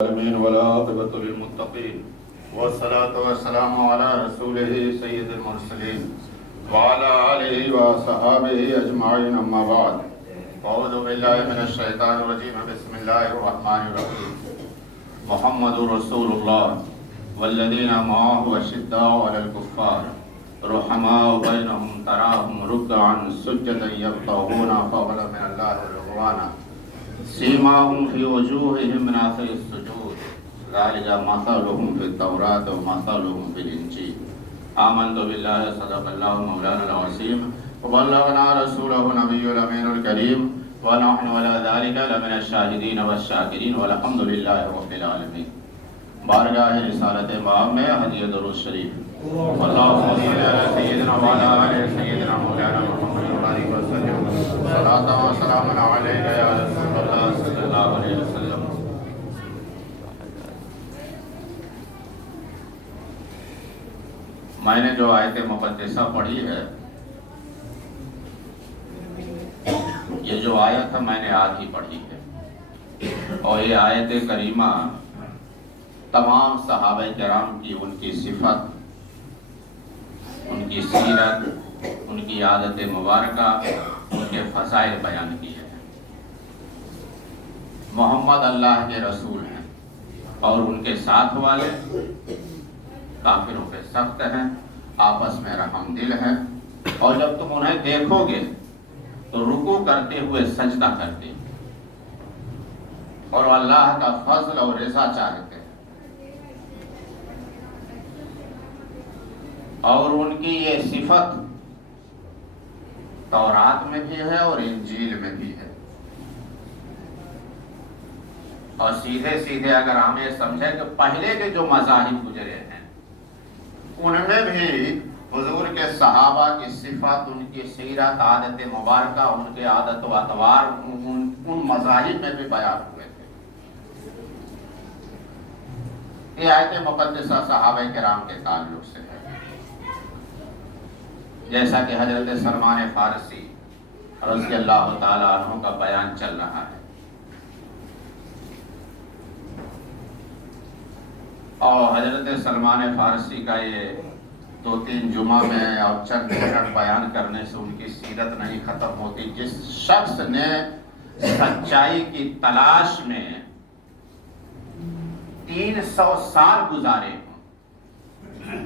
العالمين والعاقبة للمتقين والصلاة والسلام على رسوله سيد المرسلين وعلى آله وصحابه أجمعين أما بعد أعوذ بالله من الشيطان الرجيم بسم الله الرحمن الرحيم محمد رسول الله والذين معه أشداء على الكفار رحماء بينهم تراهم ركعا سجدا يبتغون فضلا من الله ورضوانا سيماهم في وجوههم من اثر السجود ذلك مثلهم في التوراة ومثلهم في الانجيل آمنت بالله صدق الله مولانا العظيم وبلغنا رسوله النبي الامين الكريم ونحن على ذلك لمن الشاهدين والشاكرين والحمد لله رب العالمين. بارگاہ رسالت باب میں ہدیہ درود شریف اللہم صلی علی سیدنا وعلی آل سیدنا مولانا محمد وعلیہ وسلم صلاۃ و سلام علیک یا رسول اللہ صلی اللہ علیہ وسلم. میں نے جو آیت مقدسہ پڑھی ہے، یہ جو آیت ہے میں نے آج ہی پڑھی ہے، اور یہ آیت کریمہ تمام صحابہ کرام کی ان کی صفت، ان کی سیرت، ان کی عادت مبارکہ، ان کے فضائل بیان کی ہے. محمد اللہ کے رسول ہیں اور ان کے ساتھ والے کافروں پہ سخت ہیں، آپس میں رحم دل ہیں، اور جب تم انہیں دیکھو گے تو رکوع کرتے ہوئے سجدہ کرتے اور اللہ کا فضل اور رضا چاہتے ہیں. اور ان کی یہ صفت تورات میں بھی ہے اور انجیل میں بھی ہے. اور سیدھے سیدھے اگر ہم یہ سمجھیں کہ پہلے کے جو مذاہب گزرے ہیں ان میں بھی حضور کے صحابہ کی صفت، ان کی سیرت، عادت مبارکہ، ان کے عادت و اطوار ان مذاہب میں بھی بیان ہوئے تھے. یہ آیت مقدسہ صحابہ کرام کے تعلق سے ہے، جیسا کہ حضرت سلمان فارسی رضی اللہ تعالیٰ عنہ کا بیان چل رہا ہے. اور حضرت سلمان فارسی کا یہ 2-3 جمعہ میں اور چند منٹ بیان کرنے سے ان کی سیرت نہیں ختم ہوتی. جس شخص نے سچائی کی تلاش میں 300 سال گزارے ہوں،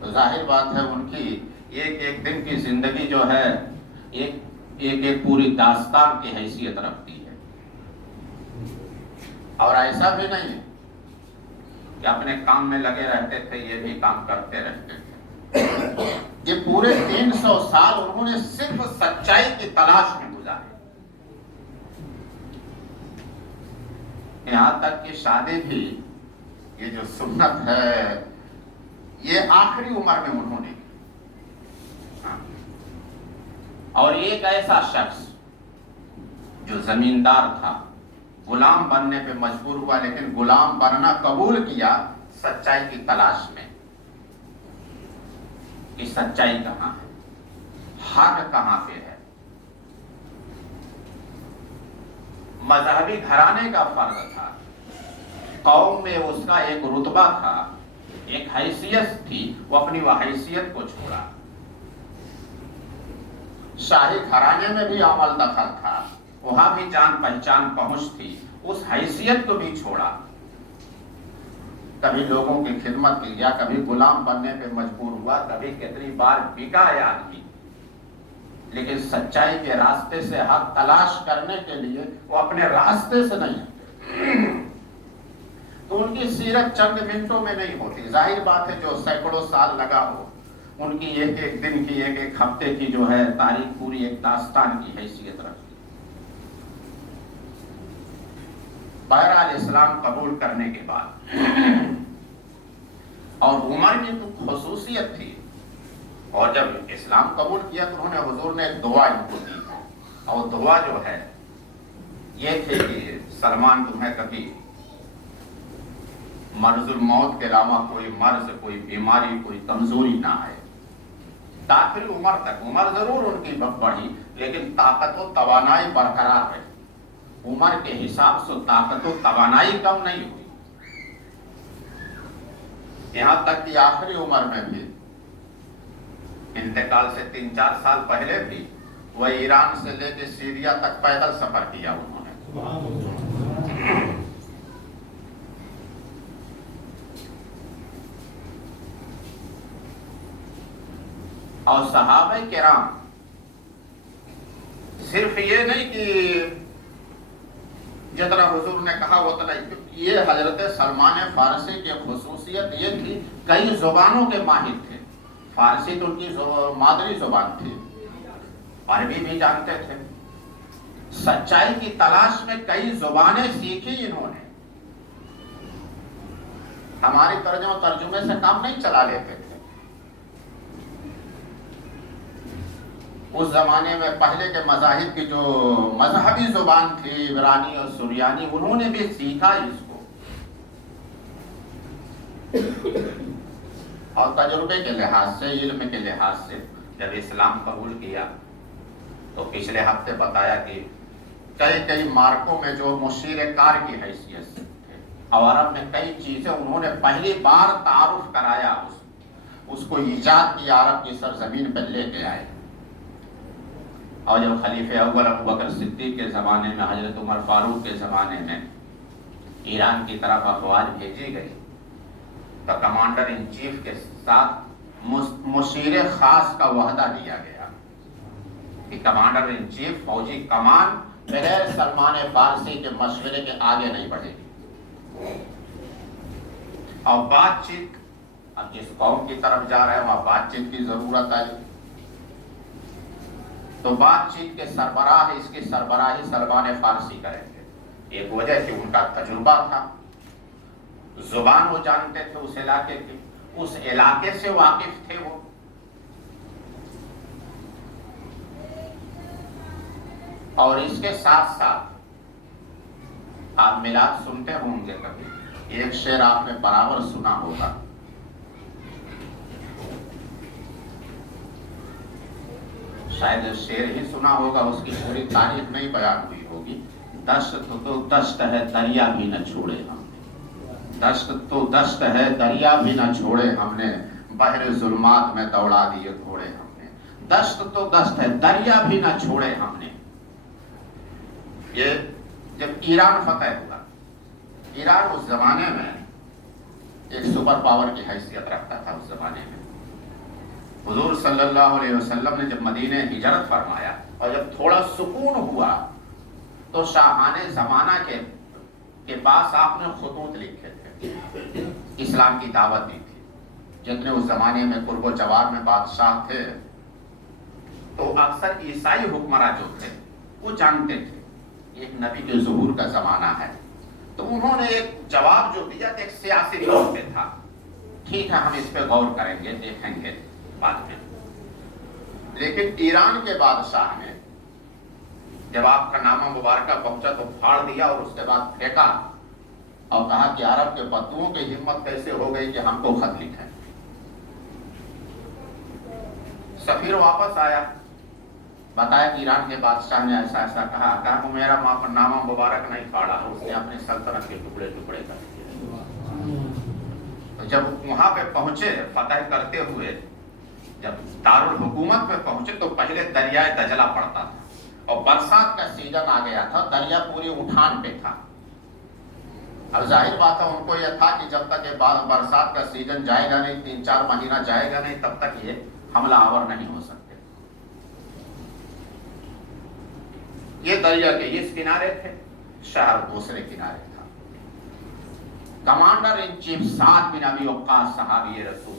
تو ظاہر بات ہے ان کی ایک ایک دن کی زندگی جو ہے ایک پوری داستان کی حیثیت رکھتی ہے. اور ایسا بھی نہیں ہے کہ اپنے کام میں لگے رہتے تھے، یہ بھی کام کرتے رہتے تھے. یہ پورے 300 سال انہوں نے صرف سچائی کی تلاش میں گزارے. یہاں تک کہ شادی بھی، یہ جو سنت ہے، یہ آخری عمر میں انہوں نے. اور ایک ایسا شخص جو زمیندار تھا، غلام بننے پہ مجبور ہوا، لیکن غلام بننا قبول کیا سچائی کی تلاش میں کہ سچائی کہاں ہے، حق کہاں پہ ہے. مذہبی گھرانے کا فرد تھا، قوم میں اس کا ایک رتبہ تھا، ایک حیثیت تھی، وہ اپنی وہ حیثیت کو چھوڑا. شاہی گھرانے میں بھی عمل دخل تھا، وہاں بھی جان پہچان پہنچ تھی، اس حیثیت کو بھی چھوڑا. کبھی لوگوں کی خدمت کی گیا، کبھی غلام بننے پہ مجبور ہوا، کبھی کتنی بار بکا ہے آدمی، لیکن سچائی کے راستے سے حق تلاش کرنے کے لیے وہ اپنے راستے سے نہیں ہٹے. تو ان کی سیرت چند منٹوں میں نہیں ہوتی. ظاہر بات ہے جو سینکڑوں سال لگا ہو، ان کی ایک ایک دن کی، ایک ایک ہفتے کی جو ہے تاریخ پوری ایک داستان کی حیثیت رکھتی. بہرحال اسلام قبول کرنے کے بعد، اور عمر کی تو خصوصیت تھی، اور جب اسلام قبول کیا تو انہوں نے، حضور نے ایک دعا ان کو دی، اور دعا جو ہے یہ تھی کہ سلمان تمہیں کبھی مرض الموت کے علاوہ کوئی مرض، کوئی بیماری، کوئی کمزوری نہ آئے. داخل عمر تک، عمر ضرور ان کی بڑھی لیکن طاقت و توانائی برقرار رہی. عمر کے حساب سے طاقت و توانائی کم نہیں ہوئی، یہاں تک کہ آخری عمر میں بھی، انتقال سے 3-4 سال پہلے بھی وہ ایران سے لے کے سیریا تک پیدل سفر کیا انہوں نے۔ اور صحابہ کرام صرف یہ نہیں کہ جتنا حضور نے کہا اتنا، یہ حضرت سلمان فارسی کی خصوصیت یہ تھی کئی زبانوں کے ماہر تھے۔ فارسی تو ان کی مادری زبان تھی، عربی بھی جانتے تھے، سچائی کی تلاش میں کئی زبانیں سیکھی انہوں نے۔ ہماری ترجمہ ترجمے سے کام نہیں چلا لیتے تھے۔ اس زمانے میں پہلے کے مذاہب کی جو مذہبی زبان تھی عبرانی اور سریانی، انہوں نے بھی سیکھا اس کو، اور تجربے کے لحاظ سے، علم کے لحاظ سے جب اسلام قبول کیا تو پچھلے ہفتے بتایا کہ کئی مارکوں میں جو مشیر کار کی حیثیت سے تھے، اور عرب میں کئی چیزیں انہوں نے پہلی بار تعارف کرایا، اس کو ایجاد کیا، عرب کی سرزمین پہ لے کے آئے۔ اور جب خلیفہ اول ابو بکر صدیق کے زمانے میں، حضرت عمر فاروق کے زمانے میں ایران کی طرف افواج بھیجی گئی تو کمانڈر ان چیف کے ساتھ مشیر خاص کا وعدہ دیا گیا کہ کمانڈر ان چیف فوجی کمان بغیر سلمان فارسی کے مشورے کے آگے نہیں بڑھے گی، اور بات چیت، اب جس قوم کی طرف جا رہے ہیں وہاں بات چیت کی ضرورت ہے، تو بات چیت کے سربراہ، اس کی سربراہی سلمان فارسی کریں گے۔ ایک وجہ کہ ان کا تجربہ تھا، زبان وہ جانتے تھے اس علاقے کی، اس علاقے سے واقف تھے وہ۔ اور اس کے ساتھ ساتھ آپ میلاد سنتے ہوں گے کبھی، ایک شعر آپ نے برابر سنا ہوگا، شاید شعر ہی سنا ہوگا، اس کی پوری تاریخ نہیں بیان ہوئی ہوگی۔ دشت تو دشت ہے دریا بھی نہ چھوڑے ہم نے، دشت تو دشت ہے دریا بھی نہ چھوڑے ہم نے، بحر ظلمات میں دوڑا دیے گھوڑے ہم نے، دشت تو دشت ہے دریا بھی نہ چھوڑے ہم نے۔ یہ جب ایران فتح ہوا، ایران اس زمانے میں ایک سپر پاور کی حیثیت رکھتا تھا۔ اس زمانے میں حضور صلی اللہ علیہ وسلم نے جب مدینہ ہجرت فرمایا اور جب تھوڑا سکون ہوا تو شاہان زمانہ کے پاس آپ نے خطوط لکھے تھے، اسلام کی دعوت دی تھی۔ جتنے اس زمانے میں قرب و جوار میں بادشاہ تھے تو اکثر عیسائی حکمراں جو تھے وہ جانتے تھے ایک نبی کے ظہور کا زمانہ ہے، تو انہوں نے ایک جواب جو دیا ایک سیاسی طور پہ تھا، ٹھیک ہے ہم اس پہ غور کریں گے، دیکھیں گے بعد میں۔ لیکن ایران کے بادشاہ نے جب آپ کا نامہ مبارکہ پہنچا تو پھاڑ دیا اور اس کے بعد پھینکا اور کہا کہ عرب کے بدوؤں کی ہمت کیسے ہو گئی کہ ہم کو خط لکھیں۔ سفیر واپس آیا، بتایا کہ ایران کے بادشاہ نے ایسا ایسا کہا کہ میرا نامہ مبارک نہیں پھاڑا، اس نے اپنی سلطنت کے ٹکڑے ٹکڑے کر دیے۔ تو جب وہاں پہ پہنچے فتح کرتے ہوئے، جب دارالحکومت میں پہنچے تو پہلے دریائے دجلہ پڑتا تھا اور برسات کا سیزن آ گیا تھا، دریا پوری اٹھان پہ تھا۔ اب ظاہر بات ہے ان کو یہ تھا کہ جب تک یہ برسات کا سیزن جائے گا نہیں، 3-4 مہینہ جائے گا نہیں، تب تک یہ حملہ آور نہیں ہو سکتے۔ یہ دریا کے اس کنارے تھے، شہر دوسرے کنارے تھا۔ کمانڈر ان چیف سعد بن ابی وقاص صحابی رسول،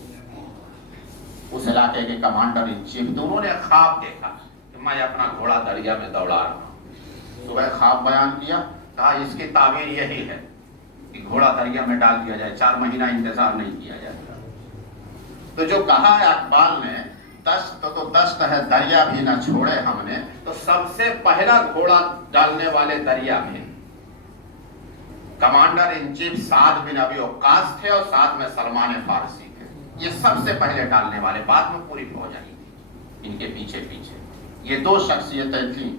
اس علاقے کے کمانڈر ان چیف، دونوں نے خواب دیکھا کہ میں اپنا گھوڑا دریا میں دوڑا رہا ہوں۔ صبح خواب بیان کیا، کہا اس کی تعبیر یہی ہے کہ گھوڑا دریا میں ڈال دیا جائے، 4 مہینہ انتظار نہیں کیا جائے۔ تو جو کہا ہے اقبال نے، دشت تو دشت ہے دریا بھی نہ چھوڑے ہم نے، تو سب سے پہلا گھوڑا ڈالنے والے دریا میں کمانڈر ان چیف سعد بن ابی وقاص تھے اور ساتھ میں سلمان فارسی تھے۔ یہ سب سے پہلے ڈالنے والے، بعد میں پوری فوج آئی تھی ان کے پیچھے پیچھے۔ یہ 2 شخصیتیں تھیں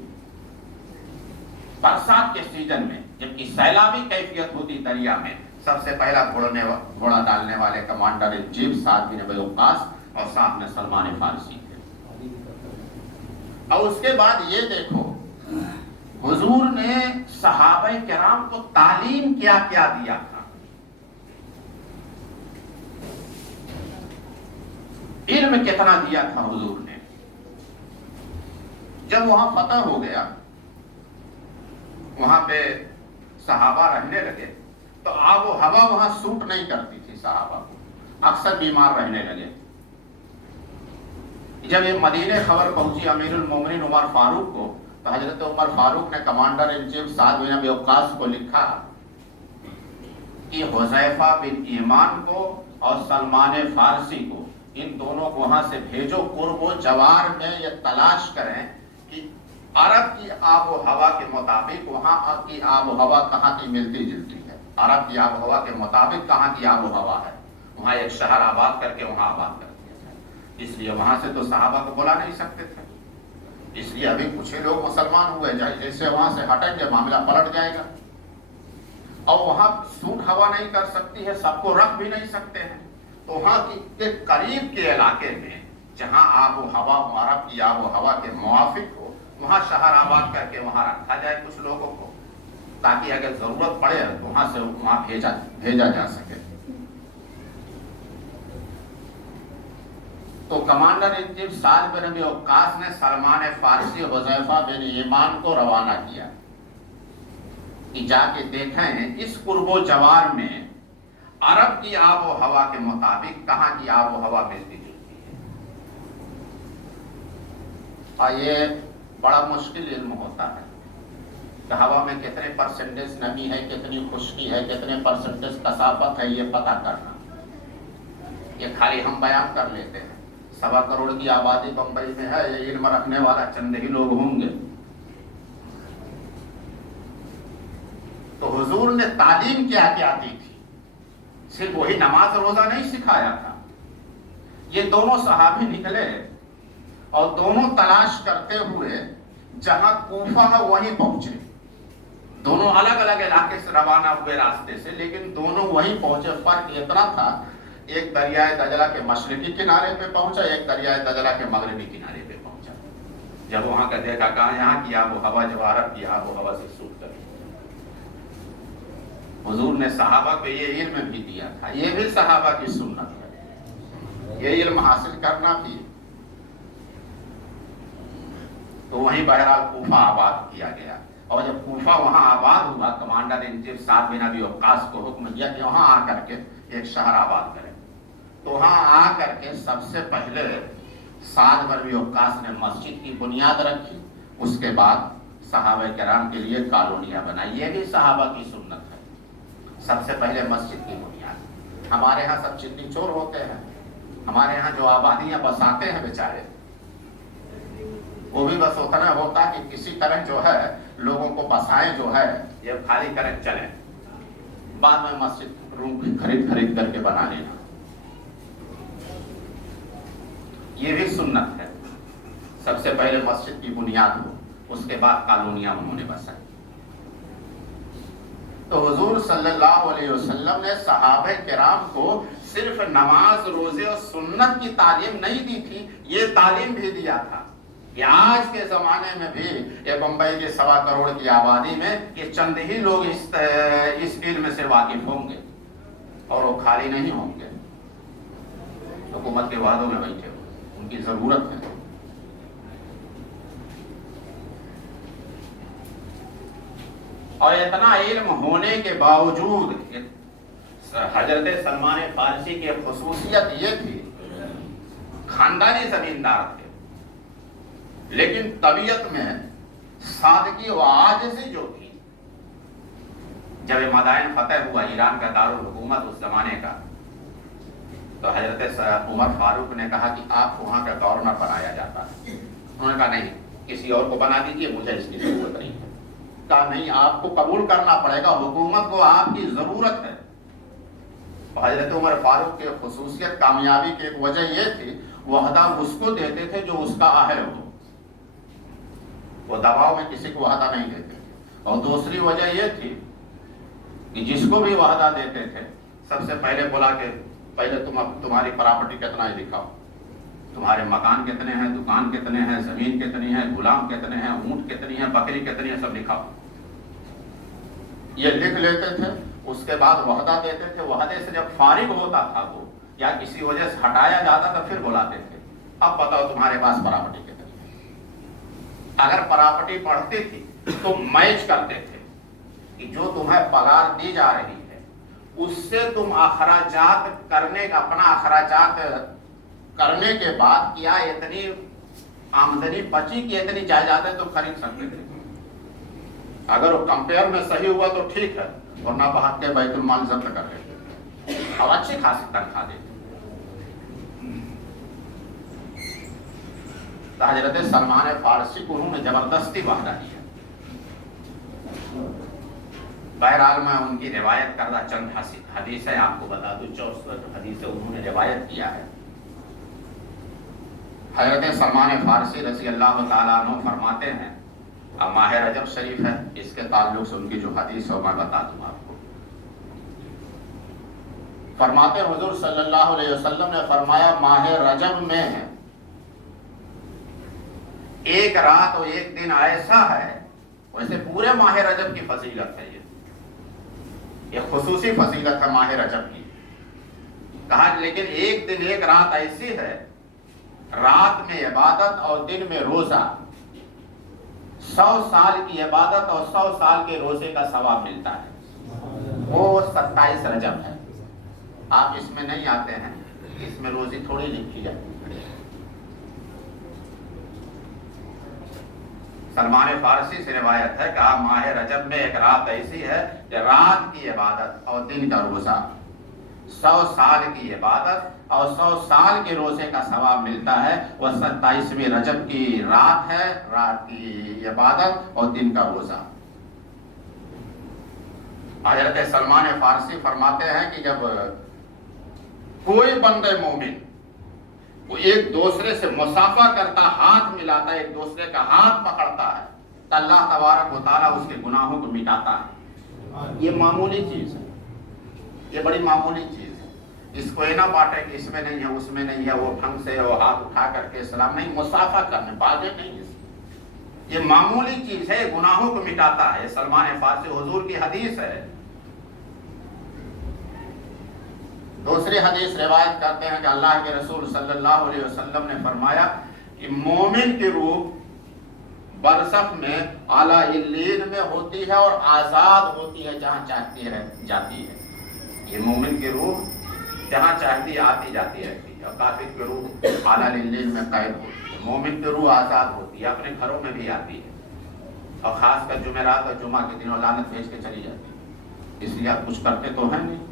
برسات کے سیزن میں جبکہ سیلابی کیفیت ہوتی دریا میں، سب سے پہلا گھوڑا ڈالنے والے کمانڈر ان چیف سعد بن ابی وقاص اور ساتھ میں سلمان فارسی تھے۔ اور اس کے بعد یہ دیکھو حضور نے صحابہ کرام کو تعلیم کیا کیا دیا تھا، علم کتنا دیا تھا حضور نے۔ جب وہاں فتح ہو گیا، وہاں پہ صحابہ رہنے لگے تو آب و ہوا وہاں سوٹ نہیں کرتی تھی صحابہ کو، اکثر بیمار رہنے لگے۔ جب یہ مدینے خبر پہنچی امیر المومنین عمر فاروق کو، تو حضرت عمر فاروق نے کمانڈر ان چیف سعد بن ابی وقاص کو لکھا کہ حذیفہ بن ایمان کو اور سلمان فارسی کو، ان دونوں کو وہاں سے بھیجو، قرب و جوار میں یہ تلاش کریں کہ عرب کی آب و ہوا کے مطابق وہاں کی آب و ہوا کہاں کی ملتی جلتی ہے، عرب کی آب و ہوا کے مطابق کہاں کی آب و ہوا ہے، وہاں ایک شہر آباد کر کے وہاں آباد کر دیا جائے۔ اس لیے وہاں سے تو صحابہ کو بلا نہیں سکتے تھے، اس لیے ابھی کچھ لوگ مسلمان ہوئے، جیسے وہاں سے ہٹیں گے معاملہ پلٹ جائے گا، اور وہاں سوٹ ہوا نہیں کر سکتی ہے، سب کو رکھ بھی نہیں سکتے ہیں، تو وہاں کے قریب کے علاقے میں جہاں آب و ہوا عرب کی آب و ہوا کے موافق ہو، وہاں شہر آباد کر کے وہاں رکھا جائے کچھ لوگوں کو، تاکہ اگر ضرورت پڑے تو وہاں سے وہاں بھیجا جا سکے۔ تو کمانڈر ان چیف سعد بن ابی وقاص نے سلمان فارسی حذیفہ بن ایمان کو روانہ کیا کہ جا کے دیکھیں اس قرب و جوار میں عرب کی آب و ہوا کے مطابق کہاں کی آب و ہوا ملتی جلتی ہے۔ اور یہ بڑا مشکل علم ہوتا ہے کہ ہوا میں کتنے پرسنٹیج نمی ہے، کتنی خشکی ہے، کتنے پرسنٹیج کثافت ہے، یہ پتہ کرنا۔ یہ خالی ہم بیان کر لیتے ہیں، 1.25 کروڑ کی آبادی بمبئی میں ہے، یہ علم رکھنے والا چند ہی لوگ ہوں گے۔ تو حضور نے تعلیم کیا کیا دی تھی، صرف وہی نماز روزہ نہیں سکھایا تھا۔ یہ دونوں صحابی نکلے اور دونوں تلاش کرتے ہوئے جہاں کوفہ ہے وہیں پہنچے، دونوں الگ الگ علاقے سے روانہ ہوئے راستے سے، لیکن دونوں وہیں پہنچے۔ فرق اتنا تھا، ایک دریائے دجلہ کے مشرقی کنارے پہ پہنچا، ایک دریائے دجلہ کے مغربی کنارے پہ پہنچا۔ جب وہاں کا دیکھا کہاں یہاں کی آب و ہوا جو عرب کی آب و ہوا سے سوٹ کر، حضور نے صحابہ کو یہ علم بھی دیا تھا۔ یہ بھی صحابہ کی سنت ہے، یہ علم حاصل کرنا بھی۔ تو وہیں بہرحال کوفہ آباد کیا گیا، اور جب کوفہ وہاں آباد ہوا، کمانڈر ان چیف سعد بن ابی وقاص کو حکم دیا کہ وہاں آ کر کے ایک شہر آباد کریں۔ تو وہاں آ کر کے سب سے پہلے سعد بن ابی وقاص نے مسجد کی بنیاد رکھی، اس کے بعد صحابہ کرام کے لیے کالونیاں بنائی۔ یہ بھی صحابہ کی سنت ہے، سب سے پہلے مسجد کی بنیاد۔ ہمارے ہاں سب چندی چور ہوتے ہیں، ہمارے ہاں جو آبادیاں بساتے ہیں بیچارے، وہ بھی بس اتنا ہوتا کہ کسی طرح جو ہے لوگوں کو بسائیں، جو ہے یہ خالی کریں چلیں، بعد میں مسجد روم خرید کر کے بنا لینا۔ یہ بھی سنت ہے، سب سے پہلے مسجد کی بنیاد ہو، اس کے بعد کالونیاں انہوں نے بسائی۔ تو حضور صلی اللہ علیہ وسلم نے صحابہ کرام کو صرف نماز روزے اور سنت کی تعلیم نہیں دی تھی، یہ تعلیم بھی دیا تھا کہ آج کے زمانے میں بھی یہ بمبئی کے 1.25 کروڑ کی آبادی میں یہ چند ہی لوگ اس علم سے واقف ہوں گے، اور وہ خالی نہیں ہوں گے، حکومت کے وعدوں میں بیٹھے ہوئے، ان کی ضرورت ہے۔ اور اتنا علم ہونے کے باوجود حضرت سلمان فارسی کی خصوصیت یہ تھی، خاندانی زمیندار تھے، لیکن طبیعت میں سادگی و عاجزی جو تھی۔ جب مدائن فتح ہوا، ایران کا دارالحکومت اس زمانے کا، تو حضرت عمر فاروق نے کہا کہ آپ کو وہاں کا گورنر بنایا جاتا ہے۔ انہوں نے کہا نہیں، کسی اور کو بنا دیجیے، مجھے اس کی ضرورت نہیں ہے۔ کہا نہیں، آپ کو قبول کرنا پڑے گا، حکومت کو آپ کی ضرورت ہے۔ حضرت عمر فاروق کی خصوصیت، کامیابی کی ایک وجہ یہ تھی، وہ عہدہ اس کو دیتے تھے جو اس کا اہل ہو، وہ دباؤ میں کسی کو عہدہ نہیں دیتے، اور دوسری وجہ یہ تھی کہ جس کو بھی وعدہ دیتے تھے سب سے پہلے بولا کہ پہلے تمہاری پراپرٹی کتنا ہے دکھاؤ، تمہارے مکان کتنے ہیں، دکان کتنے ہیں، زمین کتنی ہے، غلام کتنے ہیں، اونٹ کتنی ہے، بکری کتنی ہے، سب لکھاؤ۔ یہ لکھ لیتے تھے، اس کے بعد وعدہ دیتے تھے، وعدے سے جب فارغ ہوتا تھا وہ یا کسی وجہ سے ہٹایا جاتا تھا پھر بلاتے تھے اب بتاؤ تمہارے پاس پراپرٹی کتنی ہے۔ اگر پراپرٹی بڑھتی تھی تو میچ کرتے تھے کہ جو تمہیں پگار دی جا رہی ہے اس سے تم اخراجات کرنے کا، اپنا اخراجات کرنے کے بعد کیا اتنی آمدنی بچی کہ اتنی جائیدادیں تو خرید سکتے تھے۔ اگر وہ کمپیئر میں صحیح ہوا تو ٹھیک ہے، ورنہ بہت کے بیت المال ضبط کر لیتے اور اچھی خاصی تنخواہ دیتے۔ حضرت سلمان فارسی کو انہوں نے زبردستی وعدہ دیا۔ بہرحال میں ان کی روایت کردہ چند حدیثیں آپ کو بتا دوں، 64 حدیثیں انہوں نے روایت کیا ہے۔ حضرت سلمان فارسی رضی اللہ تعالیٰ عنہ فرماتے ہیں، اب ماہ رجب شریف ہے، اس کے تعلق سے ان کی جو حدیث ہے میں بتا دوں آپ کو۔ فرماتے حضور صلی اللہ علیہ وسلم نے فرمایا ماہ رجب میں ایک رات اور ایک دن ایسا ہے، ویسے پورے ماہ رجب کی فضیلت ہے، یہ خصوصی فضیلت ہے ماہ رجب کی، کہا لیکن ایک دن ایک رات ایسی ہے، رات میں عبادت اور دن میں روزہ، 100 سال کی عبادت اور 100 سال کے روزے کا ثواب ملتا ہے۔ وہ 27 رجب ہے، آپ اس میں نہیں آتے ہیں، اس میں روزی تھوڑی لکھی جاتی ہے۔ سلمان فارسی سے روایت ہے کہ آپ ماہ رجب میں ایک رات ایسی ہے کہ رات کی عبادت اور دن کا روزہ، 100 سال کی عبادت اور 100 سال کے روزے کا ثواب ملتا ہے۔ وہ 27ویں رجب کی رات ہے، رات کی عبادت اور دن کا روزہ۔ حضرت سلمان فارسی فرماتے ہیں کہ جب کوئی بندے مومن وہ ایک دوسرے سے مصافحہ کرتا، ہاتھ ملاتا ہے، ایک دوسرے کا ہاتھ پکڑتا ہے تو اللہ تبارک و تعالیٰ اس کے گناہوں کو مٹاتا ہے۔ یہ معمولی چیز ہے، یہ بڑی معمولی چیز ہے، اس کو یہ نہ بانٹے کہ اس میں نہیں ہے، اس میں نہیں ہے، وہ ڈھنگ سے وہ ہاتھ اٹھا کر کے سلام نہیں، مصافحہ کرنے باغے نہیں، یہ معمولی چیز ہے، گناہوں کو مٹاتا ہے۔ سلمان فارسی حضور کی حدیث ہے۔ دوسری حدیث روایت کرتے ہیں کہ اللہ کے رسول صلی اللہ علیہ وسلم نے فرمایا کہ مومن کی روح برزخ میں اعلیٰ علیین میں ہوتی ہے اور آزاد ہوتی ہے جہاں چاہتی ہے جاتی ہے۔ یہ مومن کی روح جہاں چاہتی آتی جاتی رہتی ہے، اور کافر کی روح اعلیٰ علیین میں قید ہوتی ہے۔ مومن کی روح آزاد ہوتی ہے، اپنے گھروں میں بھی آتی ہے، اور خاص کر جمعرات اور جمعہ کے دنوں لعنت بھیج کے چلی جاتی ہے۔ اس لیے آپ کچھ کرتے تو ہیں نہیں،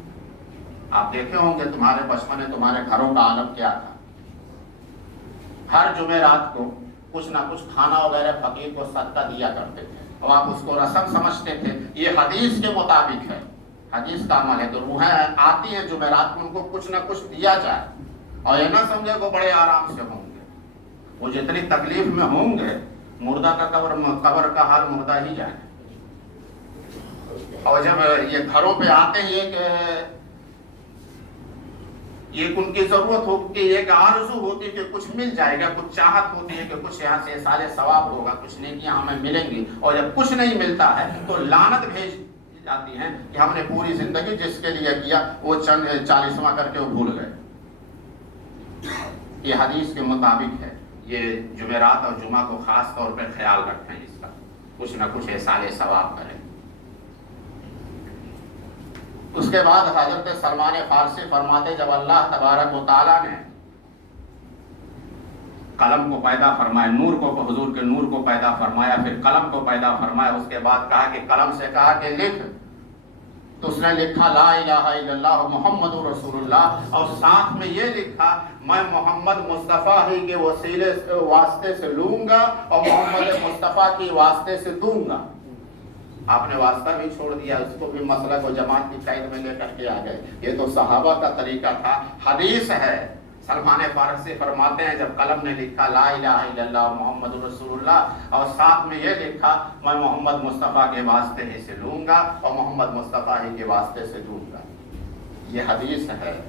آپ دیکھے ہوں گے تمہارے بچپن میں تمہارے گھروں کا عالم کیا تھا، ہر جمعرات کو کچھ نہ کچھ کھانا وغیرہ فقیر کو صدقہ دیا کرتے تھے، اور آپ اس کو رسم سمجھتے تھے، یہ حدیث کے مطابق ہے، حدیث کا عمل ہے۔ تو روحیں آتی ہیں جمعرات میں، ان کو کچھ نہ کچھ دیا جائے، اور یہ نہ سمجھے وہ بڑے آرام سے ہوں گے، وہ جتنی تکلیف میں ہوں گے، مردہ کا قبر کا حال مردہ ہی جائے۔ اور جب یہ گھروں پہ آتے ہیں کہ یہ ان کی ضرورت ہوتی ہے، ایک آرزو ہوتی ہے کہ کچھ مل جائے گا، کچھ چاہت ہوتی ہے کہ کچھ یہاں سے سارے ثواب ہوگا، کچھ نیکیاں ہمیں ملیں گی، اور جب کچھ نہیں ملتا ہے تو لعنت بھیج جاتی ہیں کہ ہم نے پوری زندگی جس کے لیے کیا وہ چند 40واں کر کے وہ بھول گئے۔ یہ حدیث کے مطابق ہے۔ یہ جمعرات اور جمعہ کو خاص طور پر خیال رکھیں، اس کا کچھ نہ کچھ احسان ثواب کریں۔ اس کے بعد حضرت سلمان فارسی فرماتے جب اللہ تبارک و تعالیٰ نے قلم کو پیدا فرمایا، نور کو حضور کے نور کو پیدا فرمایا، پھر قلم کو پیدا فرمایا، اس کے بعد کہا کہ قلم سے کہا کہ لکھ، تو اس نے لکھا لا الہ الا اللہ محمد رسول اللہ، اور ساتھ میں یہ لکھا میں محمد مصطفیٰ ہی کے وسیلے واسطے سے لوں گا اور محمد مصطفیٰ کی واسطے سے دوں گا۔ آپ نے واسطہ بھی چھوڑ دیا، اس کو بھی مسلک و جماعت کی قید میں لے کر کے آ گئے۔ یہ تو صحابہ کا طریقہ تھا۔ حدیث ہے سلمان فارسی فرماتے ہیں جب قلم نے لکھا لا الہ الا اللہ محمد رسول اللہ اور ساتھ میں یہ لکھا میں محمد مصطفیٰ کے واسطے ہی سے لوں گا اور محمد مصطفیٰ ہی کے واسطے سے دوں گا. یہ حدیث ہے،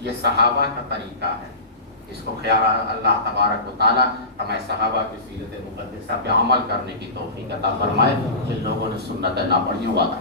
یہ صحابہ کا طریقہ ہے. اس کو خیال اللہ تبارک و تعالیٰ ہمیں صحابہ کی سیرت مقدسہ پہ عمل کرنے کی توفیق عطا فرمائے. جن لوگوں نے سنتیں نہ پڑھی وعدہ